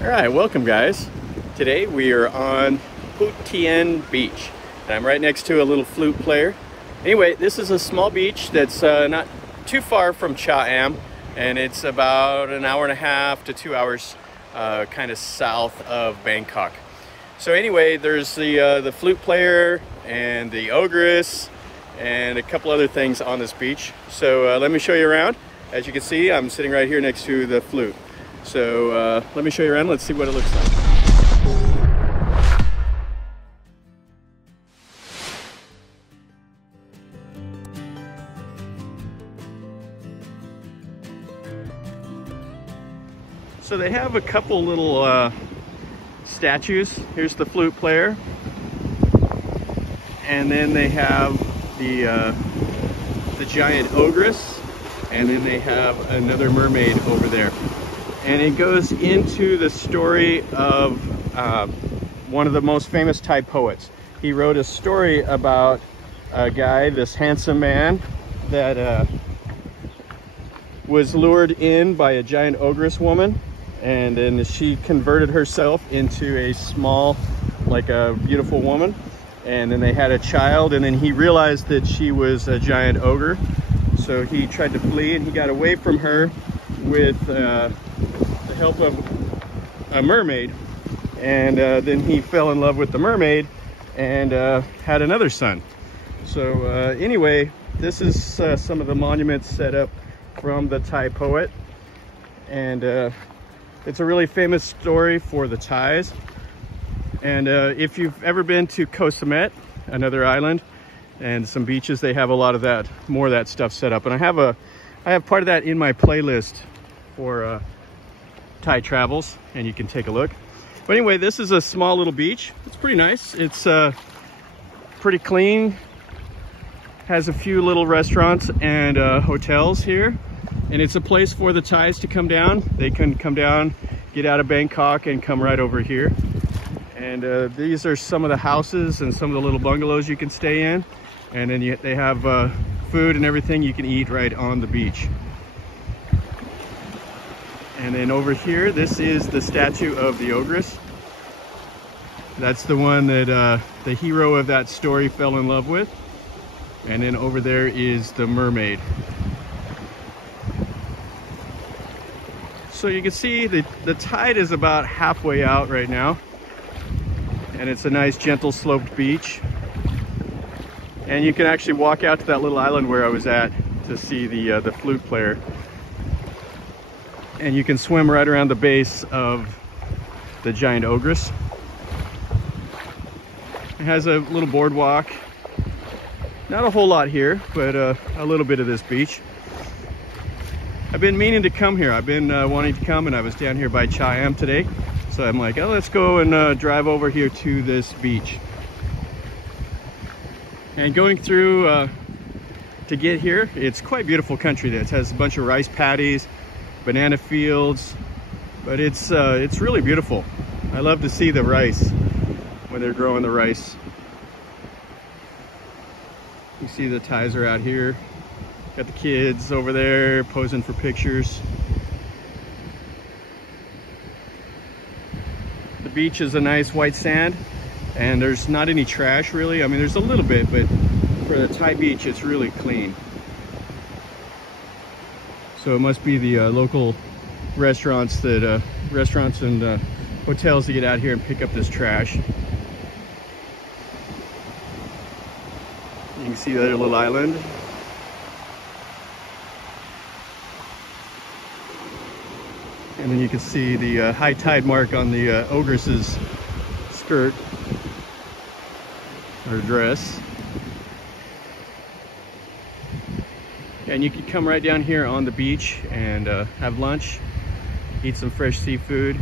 Alright, welcome guys. Today we are on Puek Tian Beach. And I'm right next to a little flute player. Anyway, this is a small beach that's not too far from Chao, and it's about an hour and a half to 2 hours kind of south of Bangkok. So anyway, there's the flute player and the ogress and a couple other things on this beach. So let me show you around. As you can see, I'm sitting right here next to the flute. So let me show you around. Let's see what it looks like. So they have a couple little statues. Here's the flute player, and then they have the giant ogress, and then they have another mermaid over there. And it goes into the story of one of the most famous Thai poets. He wrote a story about a guy, this handsome man, that was lured in by a giant ogress woman, and then she converted herself into a small, like a beautiful woman, and then they had a child, and then he realized that she was a giant ogre, so he tried to flee, and he got away from her with the help of a mermaid, and then he fell in love with the mermaid and had another son. So anyway, this is some of the monuments set up from the Thai poet, and it's a really famous story for the Thais. And if you've ever been to Koh Samet, another island, and some beaches, they have a lot of that, more of that stuff set up. And I have part of that in my playlist for Thai travels, and you can take a look. But anyway, this is a small little beach. It's pretty nice. It's pretty clean. Has a few little restaurants and hotels here. And it's a place for the Thais to come down. They can come down, get out of Bangkok, and come right over here. And these are some of the houses and some of the little bungalows you can stay in. And then they have food and everything you can eat right on the beach. And then over here, this is the statue of the ogress. That's the one that the hero of that story fell in love with. And then over there is the mermaid. So you can see the tide is about halfway out right now. And it's a nice gentle sloped beach. And you can actually walk out to that little island where I was at to see the flute player. And you can swim right around the base of the giant ogress. It has a little boardwalk. Not a whole lot here, but a little bit of this beach. I've been meaning to come here. I've been wanting to come, and I was down here by Chao today. So I'm like, oh, let's go and drive over here to this beach. And going through to get here, it's quite beautiful country. It has a bunch of rice paddies, banana fields, but it's really beautiful. I love to see the rice when they're growing the rice. You see the Thais are out here. Got the kids over there posing for pictures. The beach is a nice white sand, and there's not any trash really. I mean, there's a little bit, but for the Thai beach, it's really clean. So it must be the local restaurants and hotels that get out here and pick up this trash. You can see the other little island. And then you can see the high tide mark on the ogress's skirt or dress. And you can come right down here on the beach and have lunch, eat some fresh seafood.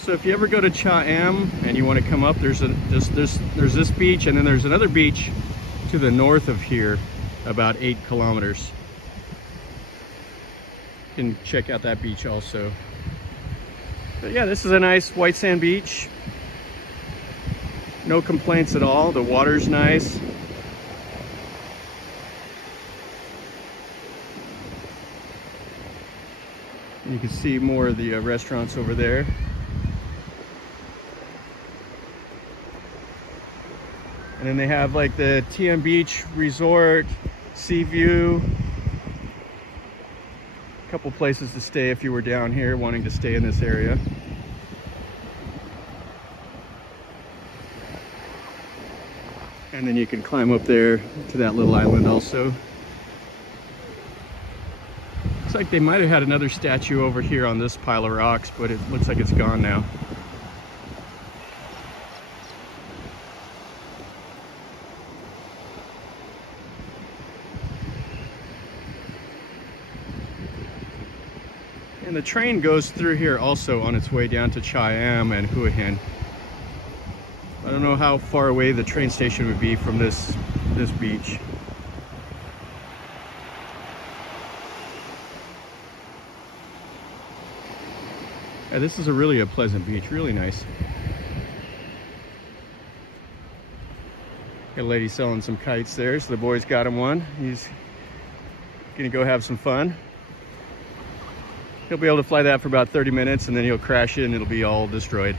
So if you ever go to Chao and you want to come up, there's this beach, and then there's another beach to the north of here, about 8 kilometers. You can check out that beach also. But yeah, this is a nice white sand beach. No complaints at all. The water's nice. You can see more of the restaurants over there. And then they have like the Tian Beach Resort, Sea View. A couple places to stay if you were down here wanting to stay in this area. And then you can climb up there to that little island also. Looks like they might have had another statue over here on this pile of rocks, but it looks like it's gone now. And the train goes through here also on its way down to Chao and Ngueak. I don't know how far away the train station would be from this beach. Yeah, this is really a pleasant beach, really nice. Got a lady selling some kites there, so the boy's got him one. He's gonna go have some fun. He'll be able to fly that for about 30 minutes and then he'll crash it and it'll be all destroyed.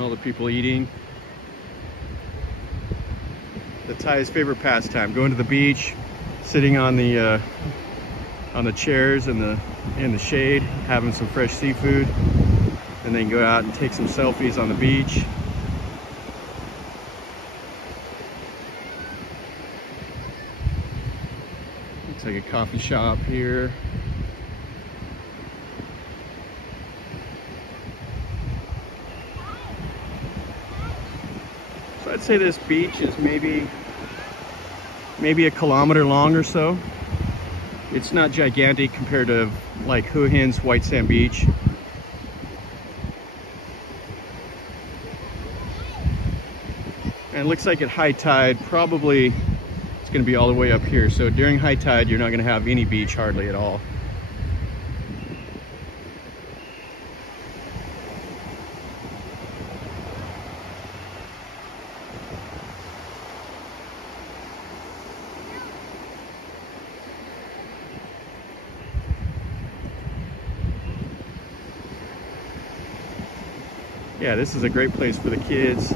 All the people eating. The Thai's favorite pastime, going to the beach, sitting on the chairs in the shade, having some fresh seafood, and then go out and take some selfies on the beach. Looks like a coffee shop here. So I'd say this beach is maybe a kilometer long or so. It's not gigantic compared to like Ngueak's white sand beach. And it looks like at high tide, probably it's going to be all the way up here. So during high tide, you're not going to have any beach hardly at all. Yeah, this is a great place for the kids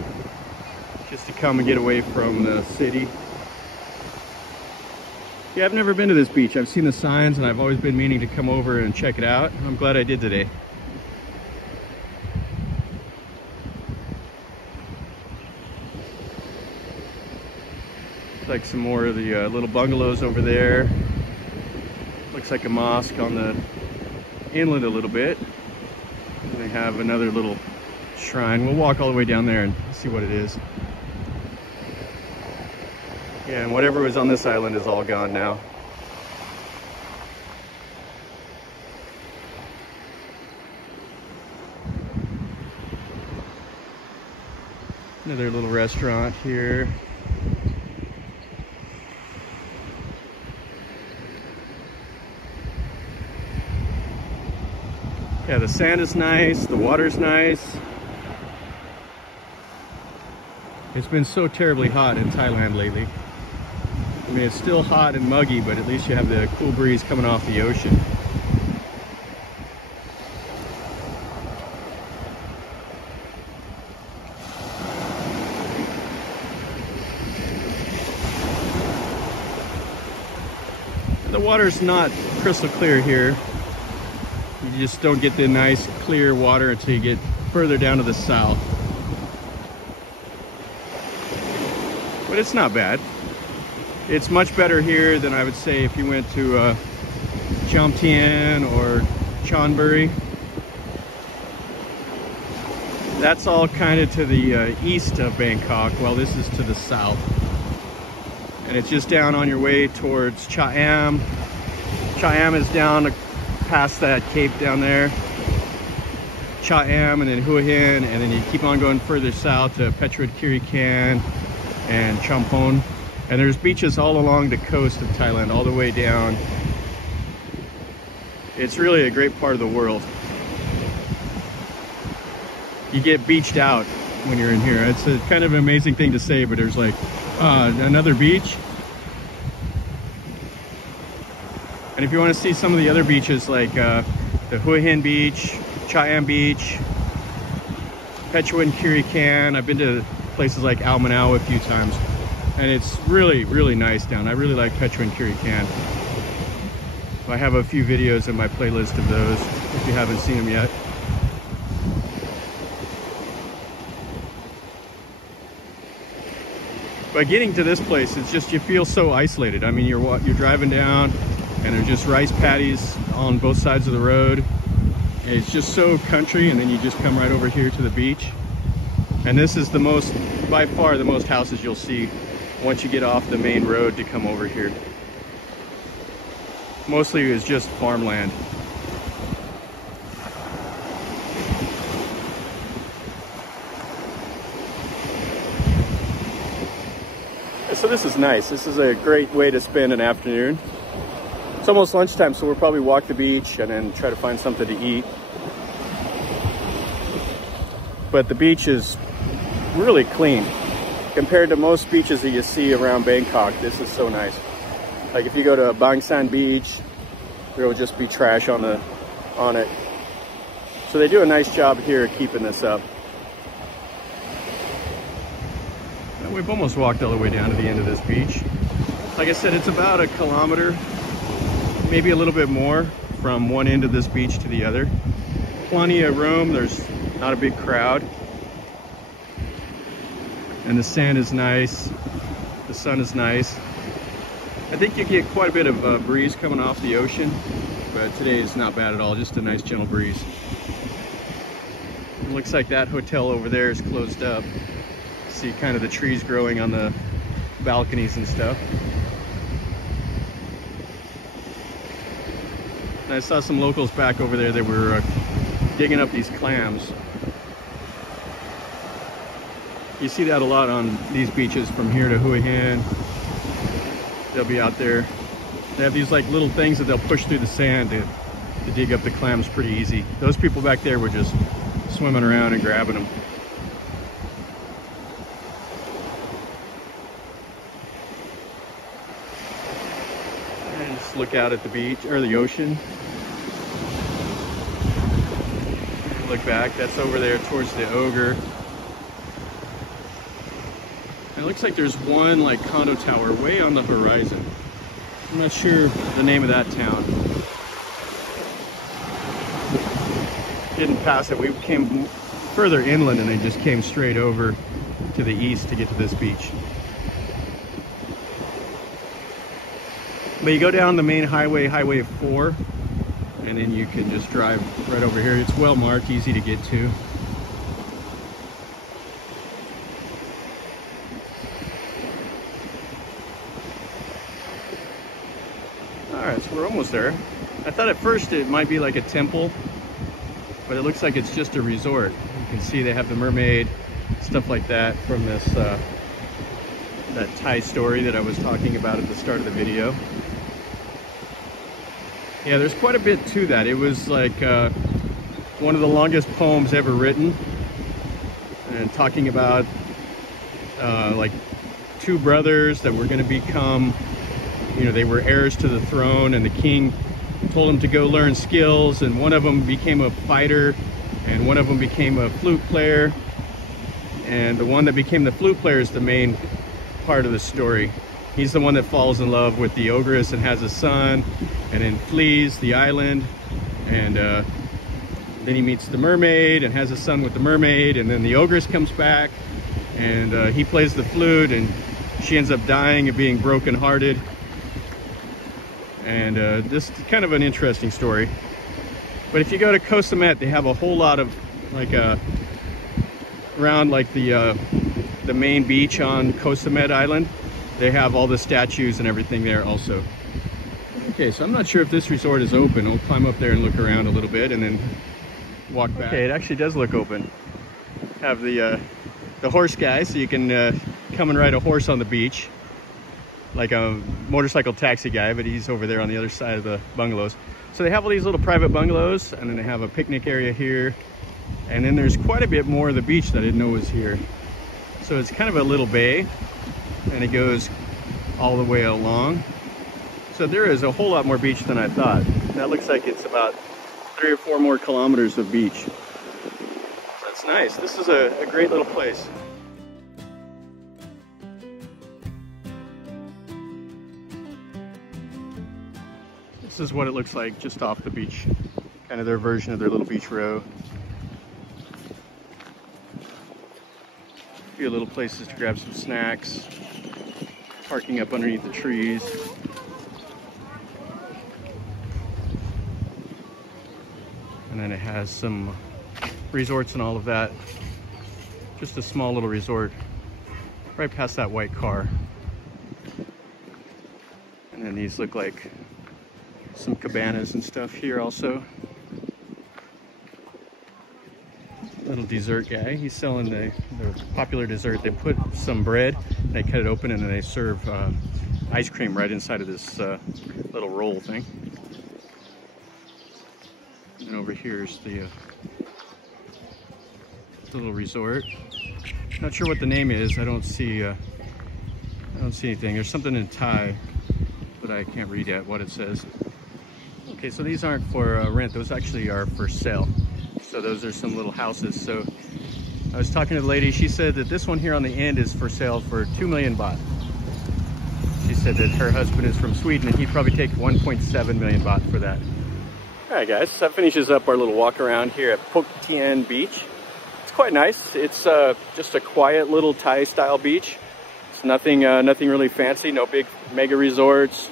just to come and get away from the city. Yeah, I've never been to this beach. I've seen the signs and I've always been meaning to come over and check it out. I'm glad I did today. Like some more of the little bungalows over there. Looks like a mosque on the inland a little bit. And they have another little shrine. We'll walk all the way down there and see what it is. Yeah, and whatever was on this island is all gone now. Another little restaurant here. Yeah, the sand is nice, the water's nice. It's been so terribly hot in Thailand lately. I mean, it's still hot and muggy, but at least you have the cool breeze coming off the ocean. The water's not crystal clear here. You just don't get the nice clear water until you get further down to the south. But it's not bad. It's much better here than I would say if you went to Puek Tian or Chonburi. That's all kind of to the east of Bangkok, while this is to the south. And it's just down on your way towards Chao. Chao is down past that cape down there. Chao and then Ngueak, and then you keep on going further south to Phetchaburi and Champon. And there's beaches all along the coast of Thailand, all the way down. It's really a great part of the world. You get beached out when you're in here. It's a kind of an amazing thing to say, but there's like, another beach? And if you want to see some of the other beaches like the Puek Tian Beach, Chao Beach, Phetchaburi Province, I've been to places like Ao Manao a few times, and it's really, really nice down. I really like Phetchaburi Province. I have a few videos in my playlist of those if you haven't seen them yet. But getting to this place, it's just, you feel so isolated. I mean, you're driving down and there's just rice paddies on both sides of the road. And it's just so country, and then you just come right over here to the beach. And this is the most, by far the most houses you'll see once you get off the main road to come over here. Mostly it's just farmland. So this is nice. This is a great way to spend an afternoon. It's almost lunchtime, so we'll probably walk the beach and then try to find something to eat. But the beach is really clean compared to most beaches that you see around Bangkok. This is so nice. Like if you go to Bang San Beach, there will just be trash on it. So they do a nice job here keeping this up. And we've almost walked all the way down to the end of this beach. Like I said, it's about a kilometer, maybe a little bit more, from one end of this beach to the other. Plenty of room. There's not a big crowd. And the sand is nice. The sun is nice. I think you get quite a bit of breeze coming off the ocean, but today is not bad at all, just a nice gentle breeze. It looks like that hotel over there is closed up. See kind of the trees growing on the balconies and stuff. And I saw some locals back over there that were digging up these clams. You see that a lot on these beaches from here to Puek Tian. They'll be out there. They have these like little things that they'll push through the sand to dig up the clams pretty easy. Those people back there were just swimming around and grabbing them. And just look out at the beach, or the ocean. Look back, that's over there towards the Ogre. It looks like there's one like condo tower way on the horizon. I'm not sure the name of that town. Didn't pass it. We came further inland and then just came straight over to the east to get to this beach. But you go down the main highway, Highway 4, and then you can just drive right over here. It's well marked, easy to get to. Alright, so we're almost there. I thought at first it might be like a temple, but it looks like it's just a resort. You can see they have the mermaid, stuff like that from this that Thai story that I was talking about at the start of the video. Yeah, there's quite a bit to that. It was like one of the longest poems ever written, and talking about like two brothers that were going to become, you know, they were heirs to the throne, and the king told them to go learn skills, and one of them became a fighter and one of them became a flute player, and the one that became the flute player is the main part of the story. He's the one that falls in love with the ogress and has a son, and then flees the island, and then he meets the mermaid and has a son with the mermaid, and then the ogress comes back and he plays the flute, and she ends up dying and being broken-hearted. And this is kind of an interesting story. But if you go to Koh Samet, they have a whole lot of like around like the main beach on Koh Samet Island. They have all the statues and everything there also. Okay, so I'm not sure if this resort is open. We'll climb up there and look around a little bit and then walk back. Okay, it actually does look open. Have the horse guy, so you can come and ride a horse on the beach. Like a motorcycle taxi guy, but he's over there on the other side of the bungalows. So they have all these little private bungalows, and then they have a picnic area here. And then there's quite a bit more of the beach that I didn't know was here. So it's kind of a little bay, and it goes all the way along. So there is a whole lot more beach than I thought. That looks like it's about 3 or 4 more kilometers of beach. That's nice. This is a great little place. This is what it looks like just off the beach. Kind of their version of their little beach row. A few little places to grab some snacks. Parking up underneath the trees. And then it has some resorts and all of that. Just a small little resort right past that white car. And then these look like some cabanas and stuff here also. Little dessert guy, he's selling the popular dessert. They put some bread, they cut it open, and then they serve ice cream right inside of this little roll thing. And over here is the little resort. Not sure what the name is. I don't see anything. There's something in Thai, but I can't read yet what it says. Okay, so these aren't for rent. Those actually are for sale. So those are some little houses. So I was talking to the lady. She said that this one here on the end is for sale for 2 million baht. She said that her husband is from Sweden and he'd probably take 1.7 million baht for that. All right, guys, that finishes up our little walk around here at Puek Tian Beach. It's quite nice. It's just a quiet little Thai-style beach. It's nothing really fancy. No big mega resorts,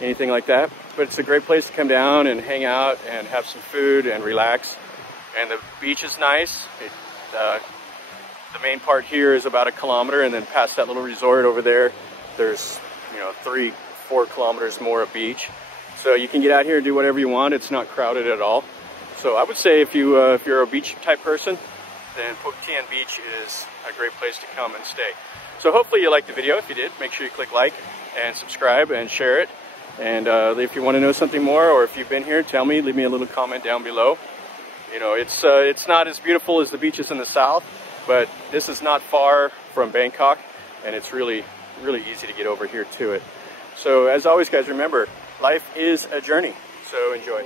anything like that. But it's a great place to come down and hang out and have some food and relax. And the beach is nice. The main part here is about 1 kilometer, and then past that little resort over there, there's 3-4 kilometers more of beach. So you can get out here and do whatever you want. It's not crowded at all. So I would say if you're a beach type person, then Puek Tian Beach is a great place to come and stay. So hopefully you liked the video. If you did, make sure you click like and subscribe and share it. And if you want to know something more, or if you've been here, tell me. Leave me a little comment down below. It's not as beautiful as the beaches in the south, but this is not far from Bangkok, and it's really, really easy to get over here to it. So as always, guys, remember, life is a journey, so enjoy.